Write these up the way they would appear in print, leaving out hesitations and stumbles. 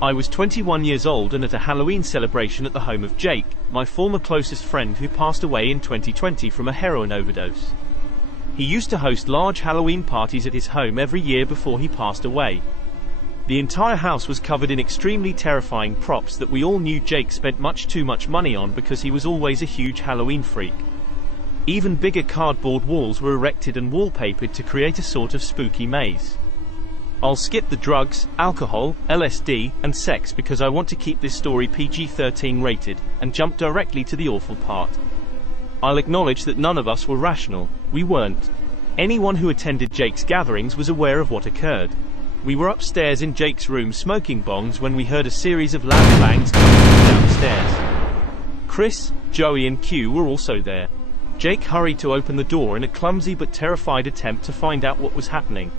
I was 21 years old and at a Halloween celebration at the home of Jake, my former closest friend who passed away in 2020 from a heroin overdose. He used to host large Halloween parties at his home every year before he passed away. The entire house was covered in extremely terrifying props that we all knew Jake spent much too much money on because he was always a huge Halloween freak. Even bigger cardboard walls were erected and wallpapered to create a sort of spooky maze. I'll skip the drugs, alcohol, LSD, and sex because I want to keep this story PG-13 rated, and jump directly to the awful part. I'll acknowledge that none of us were rational. We weren't. Anyone who attended Jake's gatherings was aware of what occurred. We were upstairs in Jake's room smoking bongs when we heard a series of loud bangs coming from downstairs. Chris, Joey and Q were also there. Jake hurried to open the door in a clumsy but terrified attempt to find out what was happening.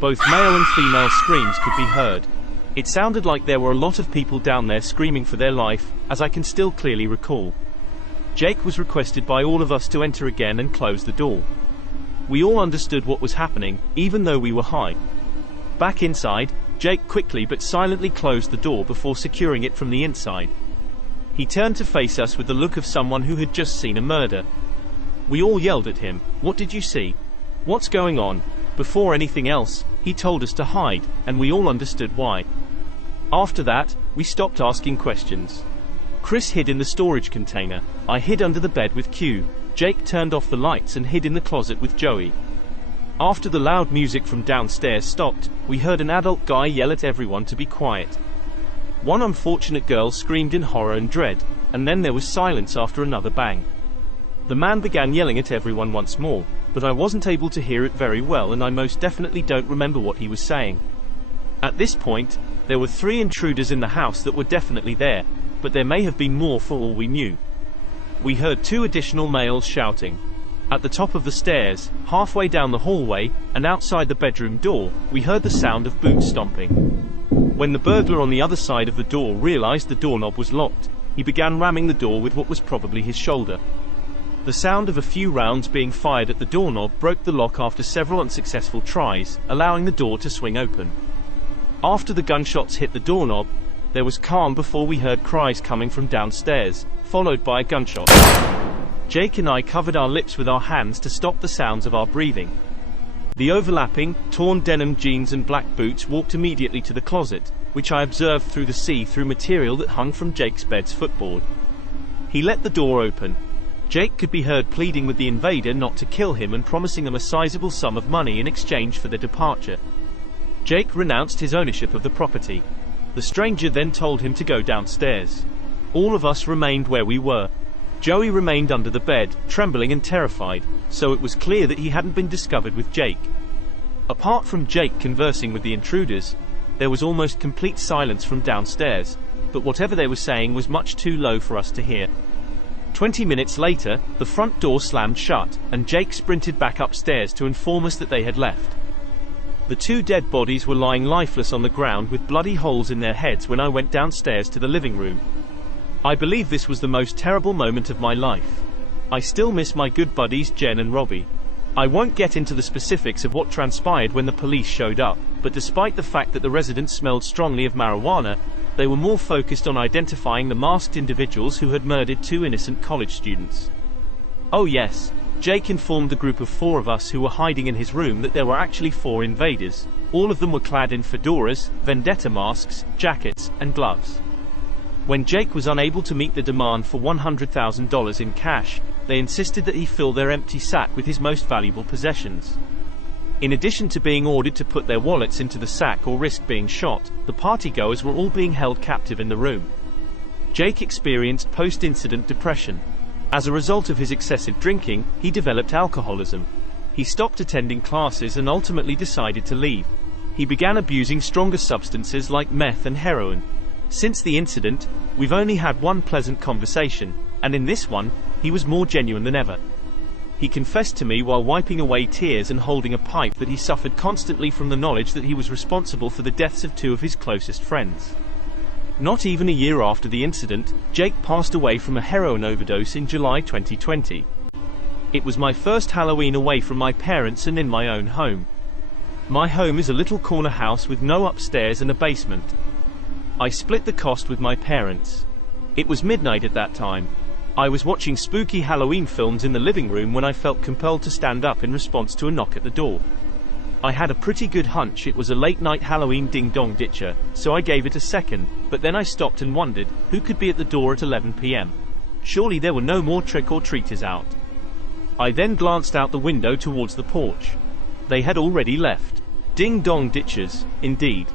Both male and female screams could be heard. It sounded like there were a lot of people down there screaming for their life, as I can still clearly recall. Jake was requested by all of us to enter again and close the door. We all understood what was happening, even though we were high. Back inside, Jake quickly but silently closed the door before securing it from the inside. He turned to face us with the look of someone who had just seen a murder. We all yelled at him, "What did you see? What's going on?" Before anything else, he told us to hide, and we all understood why. After that, we stopped asking questions. Chris hid in the storage container, I hid under the bed with Q, Jake turned off the lights and hid in the closet with Joey. After the loud music from downstairs stopped, we heard an adult guy yell at everyone to be quiet. One unfortunate girl screamed in horror and dread, and then there was silence after another bang. The man began yelling at everyone once more, but I wasn't able to hear it very well and I most definitely don't remember what he was saying. At this point, there were 3 intruders in the house that were definitely there, but there may have been more for all we knew. We heard 2 additional males shouting. At the top of the stairs, halfway down the hallway, and outside the bedroom door, we heard the sound of boots stomping. When the burglar on the other side of the door realized the doorknob was locked, he began ramming the door with what was probably his shoulder. The sound of a few rounds being fired at the doorknob broke the lock after several unsuccessful tries, allowing the door to swing open. After the gunshots hit the doorknob, there was calm before we heard cries coming from downstairs, followed by a gunshot. Jake and I covered our lips with our hands to stop the sounds of our breathing. The overlapping, torn denim jeans and black boots walked immediately to the closet, which I observed through the see-through material that hung from Jake's bed's footboard. He let the door open. Jake could be heard pleading with the invader not to kill him and promising them a sizable sum of money in exchange for their departure. Jake renounced his ownership of the property. The stranger then told him to go downstairs. All of us remained where we were. Joey remained under the bed, trembling and terrified, so it was clear that he hadn't been discovered with Jake. Apart from Jake conversing with the intruders, there was almost complete silence from downstairs, but whatever they were saying was much too low for us to hear. 20 minutes later, the front door slammed shut, and Jake sprinted back upstairs to inform us that they had left. The 2 dead bodies were lying lifeless on the ground with bloody holes in their heads when I went downstairs to the living room. I believe this was the most terrible moment of my life. I still miss my good buddies Jen and Robbie. I won't get into the specifics of what transpired when the police showed up, but despite the fact that the residents smelled strongly of marijuana, they were more focused on identifying the masked individuals who had murdered 2 innocent college students. Oh yes, Jake informed the group of 4 of us who were hiding in his room that there were actually 4 invaders. All of them were clad in fedoras, vendetta masks, jackets, and gloves. When Jake was unable to meet the demand for $100,000 in cash, they insisted that he fill their empty sack with his most valuable possessions. In addition to being ordered to put their wallets into the sack or risk being shot, the partygoers were all being held captive in the room. Jake experienced post-incident depression. As a result of his excessive drinking, he developed alcoholism. He stopped attending classes and ultimately decided to leave. He began abusing stronger substances like meth and heroin. Since the incident, we've only had one pleasant conversation, and in this one, he was more genuine than ever. He confessed to me while wiping away tears and holding a pipe that he suffered constantly from the knowledge that he was responsible for the deaths of 2 of his closest friends. Not even a year after the incident, Jake passed away from a heroin overdose in July 2020. It was my first Halloween away from my parents and in my own home. My home is a little corner house with no upstairs and a basement. I split the cost with my parents. It was midnight at that time. I was watching spooky Halloween films in the living room when I felt compelled to stand up in response to a knock at the door. I had a pretty good hunch it was a late-night Halloween ding-dong ditcher, so I gave it a second, but then I stopped and wondered, who could be at the door at 11 p.m.? Surely there were no more trick-or-treaters out. I then glanced out the window towards the porch. They had already left. Ding-dong ditchers, indeed.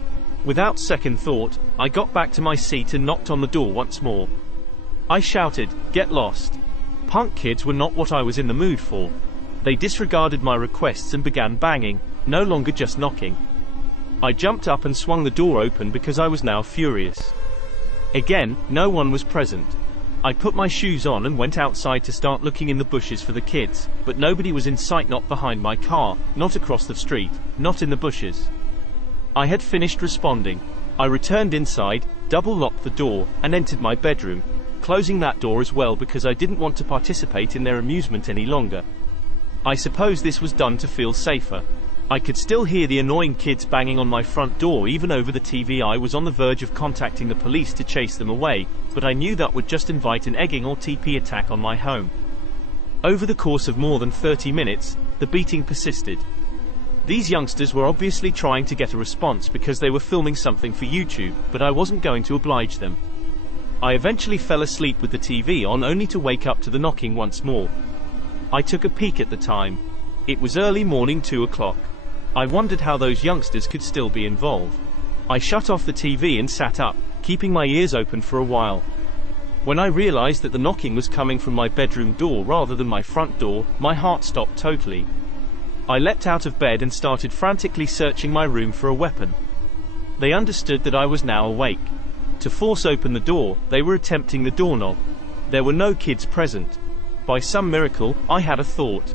Without second thought, I got back to my seat and knocked on the door once more. I shouted, "Get lost!" Punk kids were not what I was in the mood for. They disregarded my requests and began banging, no longer just knocking. I jumped up and swung the door open because I was now furious. Again, no one was present. I put my shoes on and went outside to start looking in the bushes for the kids, but nobody was in sight, not behind my car, not across the street, not in the bushes. I had finished responding. I returned inside, double-locked the door, and entered my bedroom, closing that door as well because I didn't want to participate in their amusement any longer. I suppose this was done to feel safer. I could still hear the annoying kids banging on my front door even over the TV. I was on the verge of contacting the police to chase them away, but I knew that would just invite an egging or TP attack on my home. Over the course of more than 30 minutes, the beating persisted. These youngsters were obviously trying to get a response because they were filming something for YouTube, but I wasn't going to oblige them. I eventually fell asleep with the TV on, only to wake up to the knocking once more. I took a peek at the time. It was early morning, 2 o'clock. I wondered how those youngsters could still be involved. I shut off the TV and sat up, keeping my ears open for a while. When I realized that the knocking was coming from my bedroom door rather than my front door, my heart stopped totally. I leapt out of bed and started frantically searching my room for a weapon. They understood that I was now awake. To force open the door, they were attempting the doorknob. There were no kids present. By some miracle, I had a thought.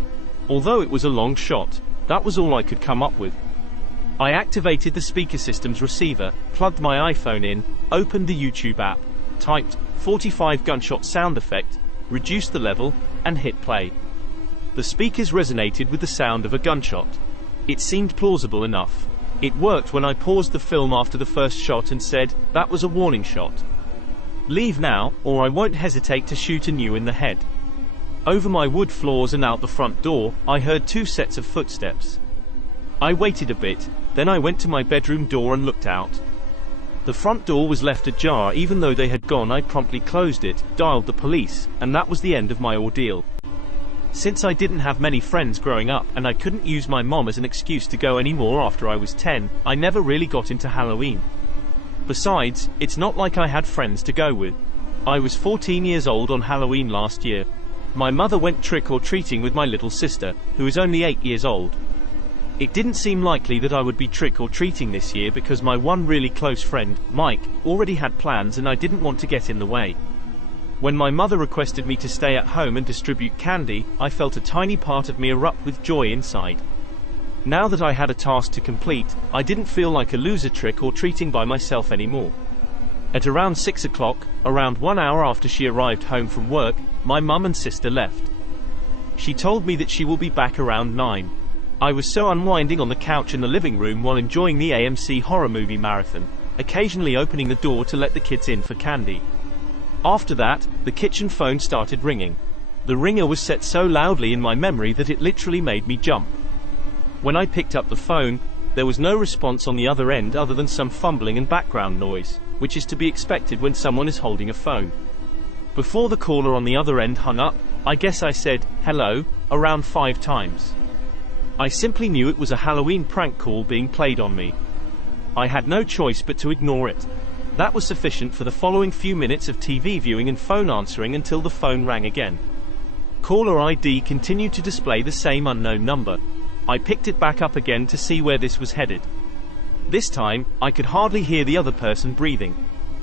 Although it was a long shot, that was all I could come up with. I activated the speaker system's receiver, plugged my iPhone in, opened the YouTube app, typed 45 gunshot sound effect, reduced the level, and hit play. The speakers resonated with the sound of a gunshot. It seemed plausible enough. It worked when I paused the film after the first shot and said, "That was a warning shot. Leave now, or I won't hesitate to shoot you in the head." Over my wood floors and out the front door, I heard 2 sets of footsteps. I waited a bit, then I went to my bedroom door and looked out. The front door was left ajar. Even though they had gone, I promptly closed it, dialed the police, and that was the end of my ordeal. Since I didn't have many friends growing up, and I couldn't use my mom as an excuse to go anymore after I was 10, I never really got into Halloween. Besides, it's not like I had friends to go with. I was 14 years old on Halloween last year. My mother went trick-or-treating with my little sister, who is only 8 years old. It didn't seem likely that I would be trick-or-treating this year because my one really close friend, Mike, already had plans and I didn't want to get in the way. When my mother requested me to stay at home and distribute candy, I felt a tiny part of me erupt with joy inside. Now that I had a task to complete, I didn't feel like a loser trick-or-treating by myself anymore. At around 6 o'clock, around 1 hour after she arrived home from work, my mum and sister left. She told me that she will be back around 9. I was so unwinding on the couch in the living room while enjoying the AMC horror movie marathon, occasionally opening the door to let the kids in for candy. After that, the kitchen phone started ringing. The ringer was set so loudly in my memory that it literally made me jump. When I picked up the phone, there was no response on the other end other than some fumbling and background noise, which is to be expected when someone is holding a phone. Before the caller on the other end hung up, I guess I said, "Hello," around 5 times. I simply knew it was a Halloween prank call being played on me. I had no choice but to ignore it. That was sufficient for the following few minutes of TV viewing and phone answering until the phone rang again. Caller ID continued to display the same unknown number. I picked it back up again to see where this was headed. This time, I could hardly hear the other person breathing.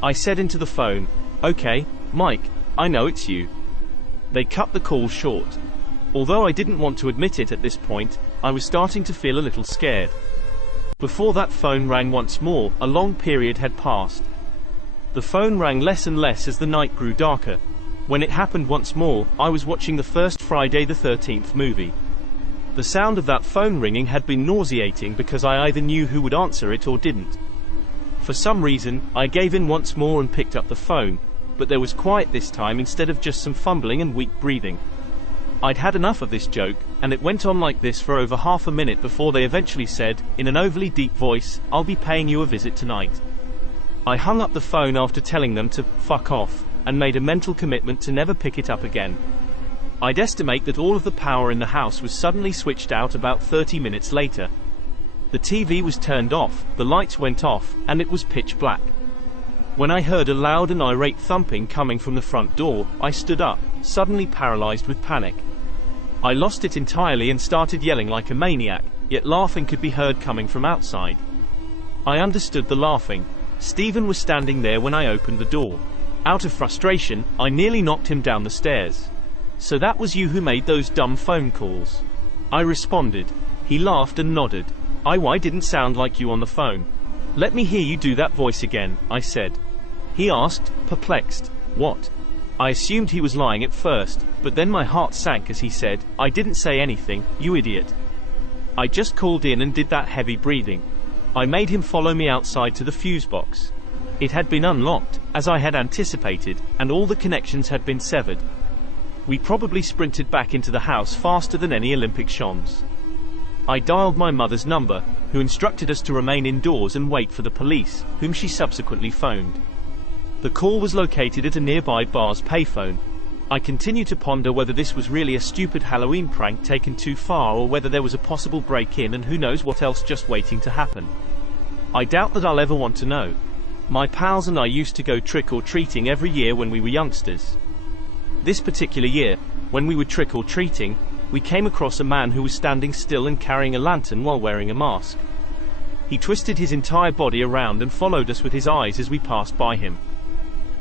I said into the phone, "Okay, Mike, I know it's you." They cut the call short. Although I didn't want to admit it at this point, I was starting to feel a little scared. Before that phone rang once more, a long period had passed. The phone rang less and less as the night grew darker. When it happened once more, I was watching the first Friday the 13th movie. The sound of that phone ringing had been nauseating because I either knew who would answer it or didn't. For some reason, I gave in once more and picked up the phone, but there was quiet this time instead of just some fumbling and weak breathing. I'd had enough of this joke, and it went on like this for over half a minute before they eventually said, in an overly deep voice, "I'll be paying you a visit tonight." I hung up the phone after telling them to fuck off, and made a mental commitment to never pick it up again. I'd estimate that all of the power in the house was suddenly switched out about 30 minutes later. The TV was turned off, the lights went off, and it was pitch black. When I heard a loud and irate thumping coming from the front door, I stood up, suddenly paralyzed with panic. I lost it entirely and started yelling like a maniac, yet laughing could be heard coming from outside. I understood the laughing. Stephen was standing there when I opened the door. Out of frustration, I nearly knocked him down the stairs. "So that was you who made those dumb phone calls?" I responded. He laughed and nodded. "Why didn't sound like you on the phone." "Let me hear you do that voice again," I said. He asked, perplexed. "What?" I assumed he was lying at first, but then my heart sank as he said, "I didn't say anything, you idiot. I just called in and did that heavy breathing." I made him follow me outside to the fuse box. It had been unlocked, as I had anticipated, and all the connections had been severed. We probably sprinted back into the house faster than any Olympic shons. I dialed my mother's number, who instructed us to remain indoors and wait for the police, whom she subsequently phoned. The call was located at a nearby bar's payphone. I continue to ponder whether this was really a stupid Halloween prank taken too far or whether there was a possible break-in and who knows what else just waiting to happen. I doubt that I'll ever want to know. My pals and I used to go trick-or-treating every year when we were youngsters. This particular year, when we were trick-or-treating, we came across a man who was standing still and carrying a lantern while wearing a mask. He twisted his entire body around and followed us with his eyes as we passed by him.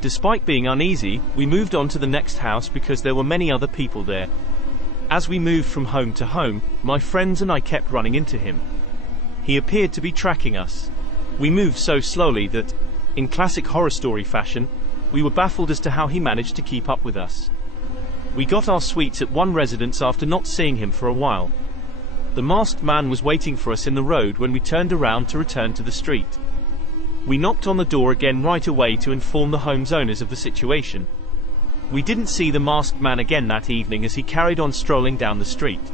Despite being uneasy, we moved on to the next house because there were many other people there. As we moved from home to home, my friends and I kept running into him. He appeared to be tracking us. We moved so slowly that, in classic horror story fashion, we were baffled as to how he managed to keep up with us. We got our suites at one residence after not seeing him for a while. The masked man was waiting for us in the road when we turned around to return to the street. We knocked on the door again right away to inform the home's owners of the situation. We didn't see the masked man again that evening as he carried on strolling down the street.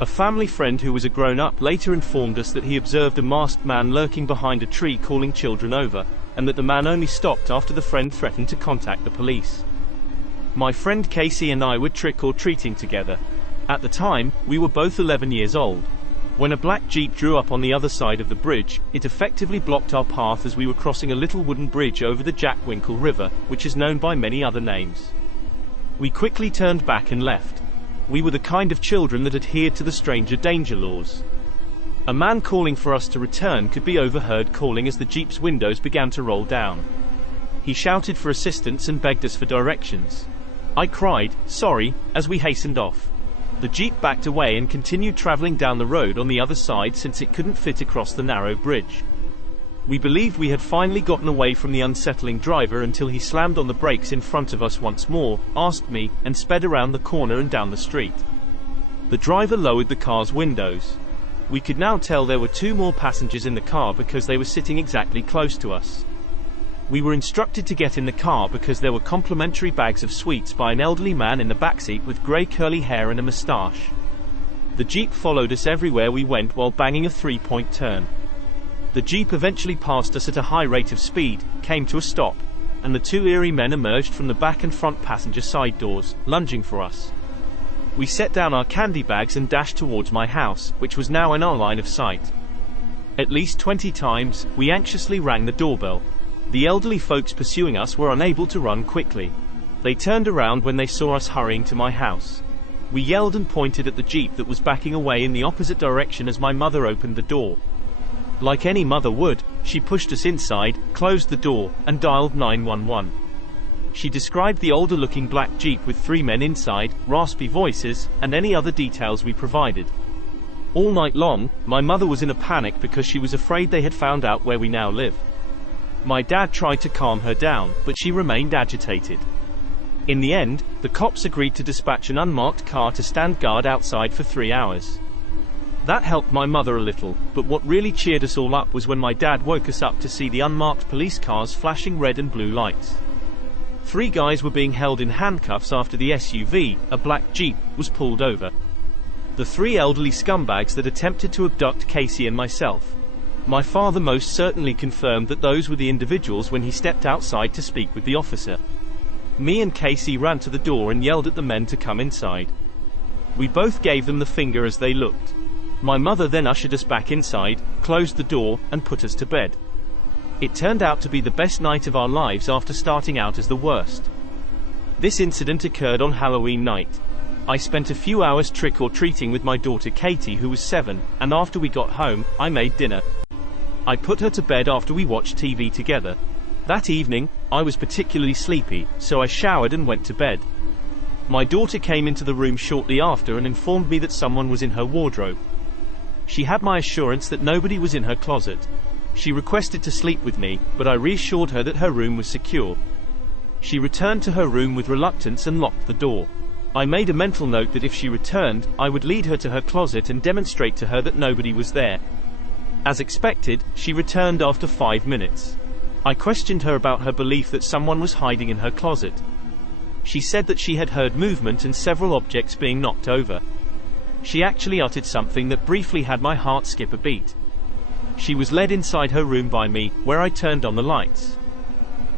A family friend who was a grown-up later informed us that he observed a masked man lurking behind a tree calling children over, and that the man only stopped after the friend threatened to contact the police. My friend Casey and I were trick-or-treating together. At the time, we were both 11 years old. When a black Jeep drew up on the other side of the bridge, it effectively blocked our path as we were crossing a little wooden bridge over the Jack Winkle River, which is known by many other names. We quickly turned back and left. We were the kind of children that adhered to the stranger danger laws. A man calling for us to return could be overheard calling as the Jeep's windows began to roll down. He shouted for assistance and begged us for directions. I cried, "Sorry," as we hastened off. The Jeep backed away and continued traveling down the road on the other side since it couldn't fit across the narrow bridge. We believed we had finally gotten away from the unsettling driver until he slammed on the brakes in front of us once more, asked me, and sped around the corner and down the street. The driver lowered the car's windows. We could now tell there were two more passengers in the car because they were sitting exactly close to us. We were instructed to get in the car because there were complimentary bags of sweets by an elderly man in the backseat with grey curly hair and a moustache. The Jeep followed us everywhere we went while banging a three-point turn. The Jeep eventually passed us at a high rate of speed, came to a stop, and the two Eerie men emerged from the back and front passenger side doors, lunging for us. We set down our candy bags and dashed towards my house, which was now in our line of sight. At least 20 times, we anxiously rang the doorbell. The elderly folks pursuing us were unable to run quickly. They turned around when they saw us hurrying to my house. We yelled and pointed at the Jeep that was backing away in the opposite direction as my mother opened the door. Like any mother would, she pushed us inside, closed the door, and dialed 911. She described the older-looking black Jeep with 3 men inside, raspy voices, and any other details we provided. All night long, my mother was in a panic because she was afraid they had found out where we now live. My dad tried to calm her down, but she remained agitated. In the end, the cops agreed to dispatch an unmarked car to stand guard outside for 3 hours. That helped my mother a little, but what really cheered us all up was when my dad woke us up to see the unmarked police cars flashing red and blue lights. 3 guys were being held in handcuffs after the SUV, a black Jeep, was pulled over. The 3 elderly scumbags that attempted to abduct Casey and myself. My father most certainly confirmed that those were the individuals when he stepped outside to speak with the officer. Me and Casey ran to the door and yelled at the men to come inside. We both gave them the finger as they looked. My mother then ushered us back inside, closed the door, and put us to bed. It turned out to be the best night of our lives after starting out as the worst. This incident occurred on Halloween night. I spent a few hours trick-or-treating with my daughter Katie, who was 7, and after we got home, I made dinner. I put her to bed after we watched TV together. That evening, I was particularly sleepy, so I showered and went to bed. My daughter came into the room shortly after and informed me that someone was in her wardrobe. She had my assurance that nobody was in her closet. She requested to sleep with me, but I reassured her that her room was secure. She returned to her room with reluctance and locked the door. I made a mental note that if she returned, I would lead her to her closet and demonstrate to her that nobody was there. As expected, she returned after 5 minutes. I questioned her about her belief that someone was hiding in her closet. She said that she had heard movement and several objects being knocked over. She actually uttered something that briefly had my heart skip a beat. She was led inside her room by me, where I turned on the lights.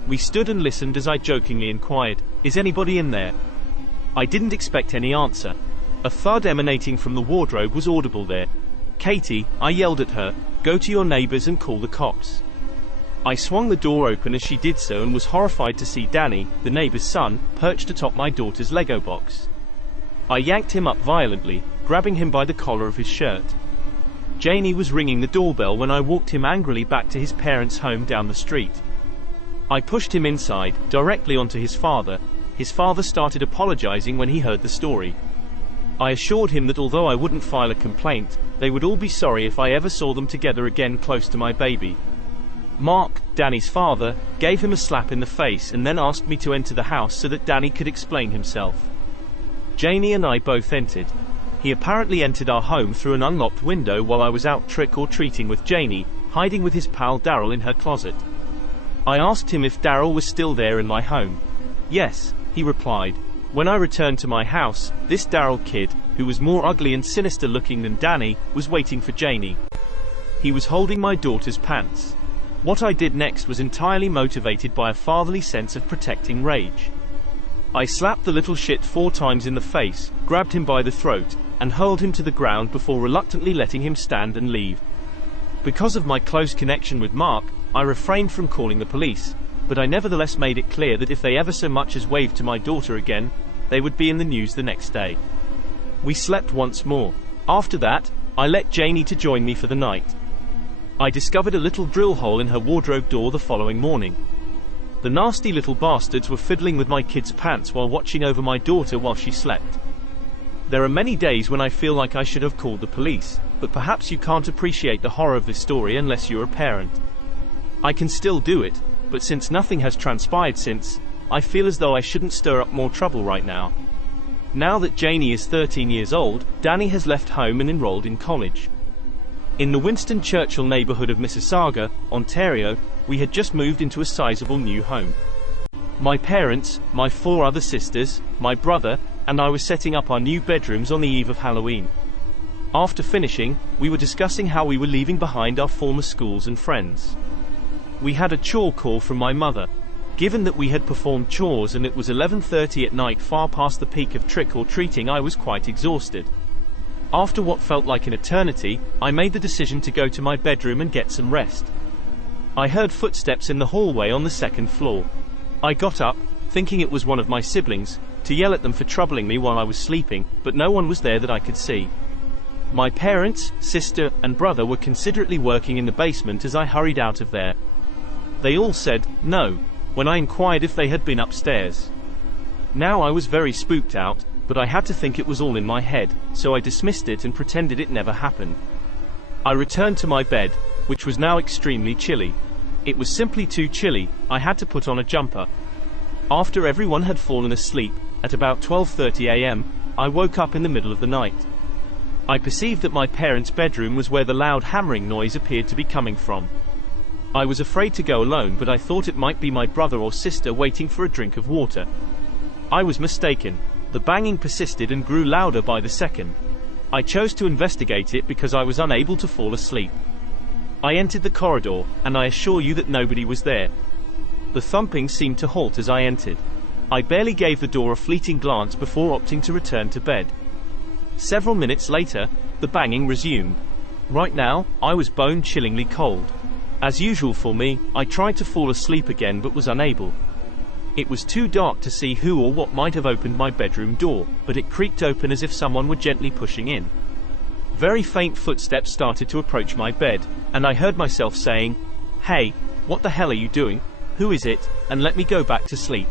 We stood and listened as I jokingly inquired, "Is anybody in there?" I didn't expect any answer. A thud emanating from the wardrobe was audible there. "Katie," I yelled at her, "go to your neighbors and call the cops." I swung the door open as she did so and was horrified to see Danny, the neighbor's son, perched atop my daughter's Lego box. I yanked him up violently, grabbing him by the collar of his shirt. Janie was ringing the doorbell when I walked him angrily back to his parents' home down the street. I pushed him inside, directly onto his father. His father started apologizing when he heard the story. I assured him that although I wouldn't file a complaint, they would all be sorry if I ever saw them together again close to my baby. Mark, Danny's father, gave him a slap in the face and then asked me to enter the house so that Danny could explain himself. Janie and I both entered. He apparently entered our home through an unlocked window while I was out trick-or-treating with Janie, hiding with his pal Daryl in her closet. I asked him if Daryl was still there in my home. "Yes," he replied. When I returned to my house, this Daryl kid, who was more ugly and sinister looking than Danny, was waiting for Janie. He was holding my daughter's pants. What I did next was entirely motivated by a fatherly sense of protecting rage. I slapped the little shit 4 times in the face, grabbed him by the throat, and hurled him to the ground before reluctantly letting him stand and leave. Because of my close connection with Mark, I refrained from calling the police, but I nevertheless made it clear that if they ever so much as waved to my daughter again, they would be in the news the next day. We slept once more. After that, I let Janie to join me for the night. I discovered a little drill hole in her wardrobe door the following morning. The nasty little bastards were fiddling with my kid's pants while watching over my daughter while she slept. There are many days when I feel like I should have called the police, but perhaps you can't appreciate the horror of this story unless you're a parent. I can still do it, but since nothing has transpired since, I feel as though I shouldn't stir up more trouble right now. Now that Janie is 13 years old, Danny has left home and enrolled in college. In the Winston Churchill neighborhood of Mississauga, Ontario, we had just moved into a sizable new home. My parents, my 4 other sisters, my brother, and I were setting up our new bedrooms on the eve of Halloween. After finishing, we were discussing how we were leaving behind our former schools and friends. We had a chore call from my mother. Given that we had performed chores and it was 11:30 at night, far past the peak of trick-or-treating, I was quite exhausted. After what felt like an eternity, I made the decision to go to my bedroom and get some rest. I heard footsteps in the hallway on the 2nd floor. I got up, thinking it was one of my siblings, to yell at them for troubling me while I was sleeping, but no one was there that I could see. My parents, sister, and brother were considerately working in the basement as I hurried out of there. They all said, no, when I inquired if they had been upstairs. Now I was very spooked out, but I had to think it was all in my head, so I dismissed it and pretended it never happened. I returned to my bed, which was now extremely chilly. It was simply too chilly, I had to put on a jumper. After everyone had fallen asleep, at about 12:30 a.m., I woke up in the middle of the night. I perceived that my parents' bedroom was where the loud hammering noise appeared to be coming from. I was afraid to go alone, but I thought it might be my brother or sister waiting for a drink of water. I was mistaken. The banging persisted and grew louder by the second. I chose to investigate it because I was unable to fall asleep. I entered the corridor, and I assure you that nobody was there. The thumping seemed to halt as I entered. I barely gave the door a fleeting glance before opting to return to bed. Several minutes later, the banging resumed. Right now, I was bone-chillingly cold. As usual for me, I tried to fall asleep again but was unable. It was too dark to see who or what might have opened my bedroom door, but it creaked open as if someone were gently pushing in. Very faint footsteps started to approach my bed, and I heard myself saying, "Hey, what the hell are you doing? Who is it? And let me go back to sleep."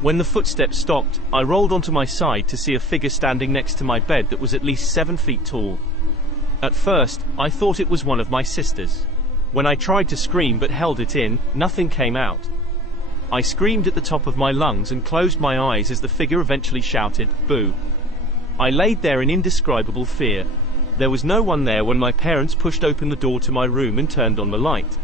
When the footsteps stopped, I rolled onto my side to see a figure standing next to my bed that was at least 7 feet tall. At first, I thought it was one of my sisters. When I tried to scream but held it in, nothing came out. I screamed at the top of my lungs and closed my eyes as the figure eventually shouted, "Boo." I laid there in indescribable fear. There was no one there when my parents pushed open the door to my room and turned on the light.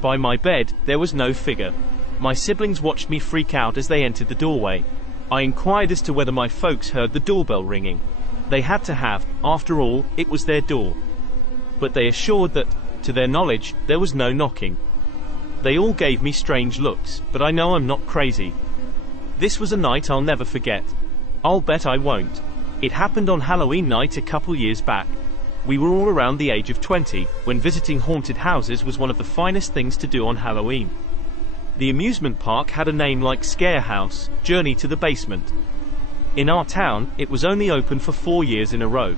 By my bed, there was no figure. My siblings watched me freak out as they entered the doorway. I inquired as to whether my folks heard the doorbell ringing. They had to have, after all, it was their door. But they assured that, to their knowledge, there was no knocking. They all gave me strange looks, but I know I'm not crazy. This was a night I'll never forget. I'll bet I won't. It happened on Halloween night a couple years back. We were all around the age of 20, when visiting haunted houses was one of the finest things to do on Halloween. The amusement park had a name like Scare House, Journey to the Basement. In our town, it was only open for 4 years in a row.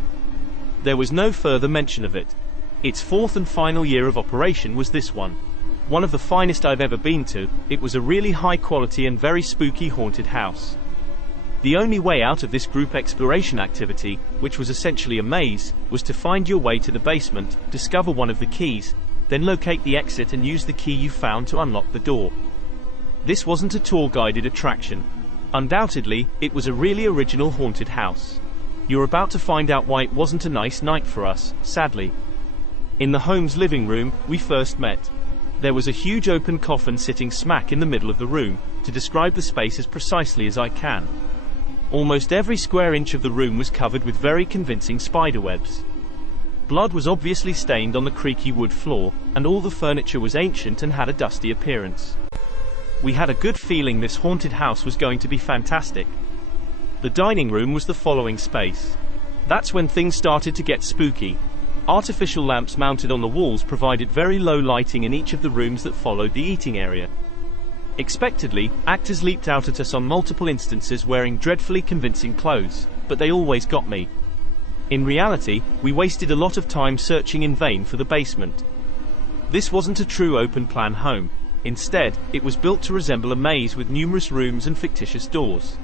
There was no further mention of it. Its 4th and final year of operation was this one. One of the finest I've ever been to. It was a really high quality and very spooky haunted house. The only way out of this group exploration activity, which was essentially a maze, was to find your way to the basement, discover one of the keys, then locate the exit and use the key you found to unlock the door. This wasn't a tour-guided attraction. Undoubtedly, it was a really original haunted house. You're about to find out why it wasn't a nice night for us, sadly. In the home's living room, we first met. There was a huge open coffin sitting smack in the middle of the room, to describe the space as precisely as I can. Almost every square inch of the room was covered with very convincing spiderwebs. Blood was obviously stained on the creaky wood floor, and all the furniture was ancient and had a dusty appearance. We had a good feeling this haunted house was going to be fantastic. The dining room was the following space. That's when things started to get spooky. Artificial lamps mounted on the walls provided very low lighting in each of the rooms that followed the eating area. Expectedly, actors leaped out at us on multiple instances wearing dreadfully convincing clothes, but they always got me. In reality, we wasted a lot of time searching in vain for the basement. This wasn't a true open-plan home. Instead, it was built to resemble a maze with numerous rooms and fictitious doors.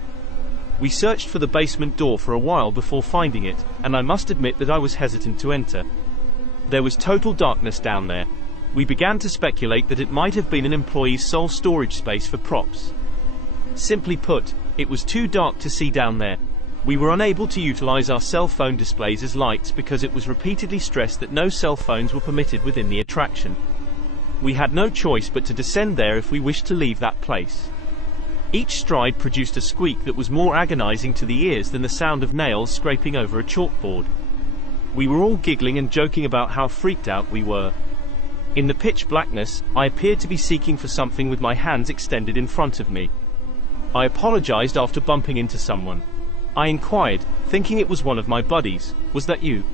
We searched for the basement door for a while before finding it, and I must admit that I was hesitant to enter. There was total darkness down there. We began to speculate that it might have been an employee's sole storage space for props. Simply put, it was too dark to see down there. We were unable to utilize our cell phone displays as lights because it was repeatedly stressed that no cell phones were permitted within the attraction. We had no choice but to descend there if we wished to leave that place. Each stride produced a squeak that was more agonizing to the ears than the sound of nails scraping over a chalkboard. We were all giggling and joking about how freaked out we were. In the pitch blackness, I appeared to be seeking for something with my hands extended in front of me. I apologized after bumping into someone. I inquired, thinking it was one of my buddies, "Was that you?"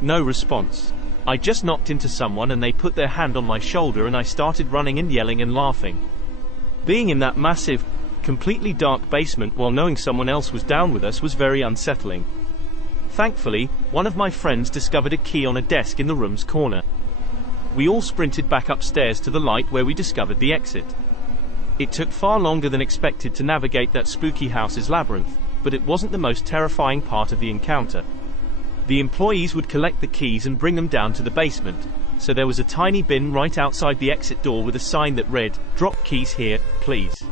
No response. I just knocked into someone and they put their hand on my shoulder and I started running and yelling and laughing. Being in that massive, completely dark basement while knowing someone else was down with us was very unsettling. Thankfully, one of my friends discovered a key on a desk in the room's corner. We all sprinted back upstairs to the light where we discovered the exit. It took far longer than expected to navigate that spooky house's labyrinth, but it wasn't the most terrifying part of the encounter. The employees would collect the keys and bring them down to the basement, so there was a tiny bin right outside the exit door with a sign that read, "Drop keys here, please."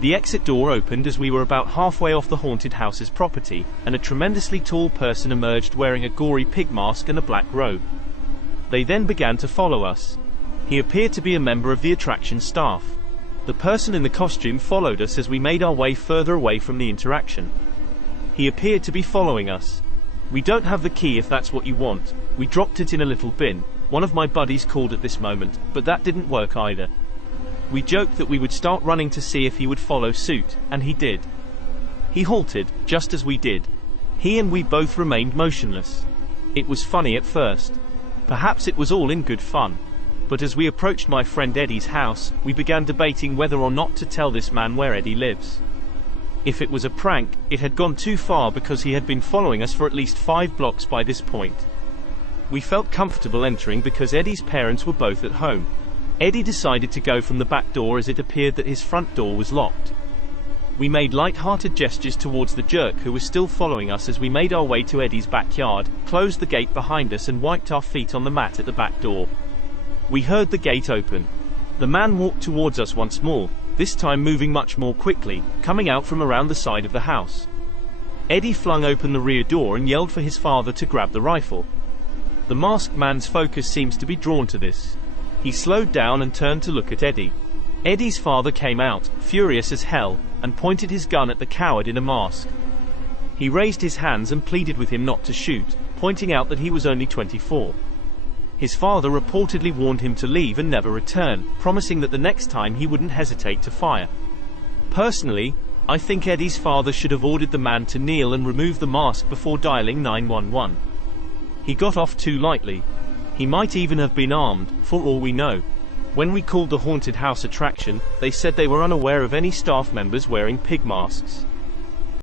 The exit door opened as we were about halfway off the haunted house's property, and a tremendously tall person emerged wearing a gory pig mask and a black robe. They then began to follow us. He appeared to be a member of the attraction staff. The person in the costume followed us as we made our way further away from the interaction. He appeared to be following us. "We don't have the key if that's what you want. We dropped it in a little bin," one of my buddies called at this moment, but that didn't work either. We joked that we would start running to see if he would follow suit, and he did. He halted, just as we did. He and we both remained motionless. It was funny at first. Perhaps it was all in good fun. But as we approached my friend Eddie's house, we began debating whether or not to tell this man where Eddie lives. If it was a prank, it had gone too far because he had been following us for at least 5 blocks by this point. We felt comfortable entering because Eddie's parents were both at home. Eddie decided to go from the back door as it appeared that his front door was locked. We made light-hearted gestures towards the jerk who was still following us as we made our way to Eddie's backyard, closed the gate behind us and wiped our feet on the mat at the back door. We heard the gate open. The man walked towards us once more, this time moving much more quickly, coming out from around the side of the house. Eddie flung open the rear door and yelled for his father to grab the rifle. The masked man's focus seems to be drawn to this. He slowed down and turned to look at Eddie. Eddie's father came out, furious as hell, and pointed his gun at the coward in a mask. He raised his hands and pleaded with him not to shoot, pointing out that he was only 24. His father reportedly warned him to leave and never return, promising that the next time he wouldn't hesitate to fire. Personally, I think Eddie's father should have ordered the man to kneel and remove the mask before dialing 911. He got off too lightly. He might even have been armed, for all we know. When we called the haunted house attraction, they said they were unaware of any staff members wearing pig masks.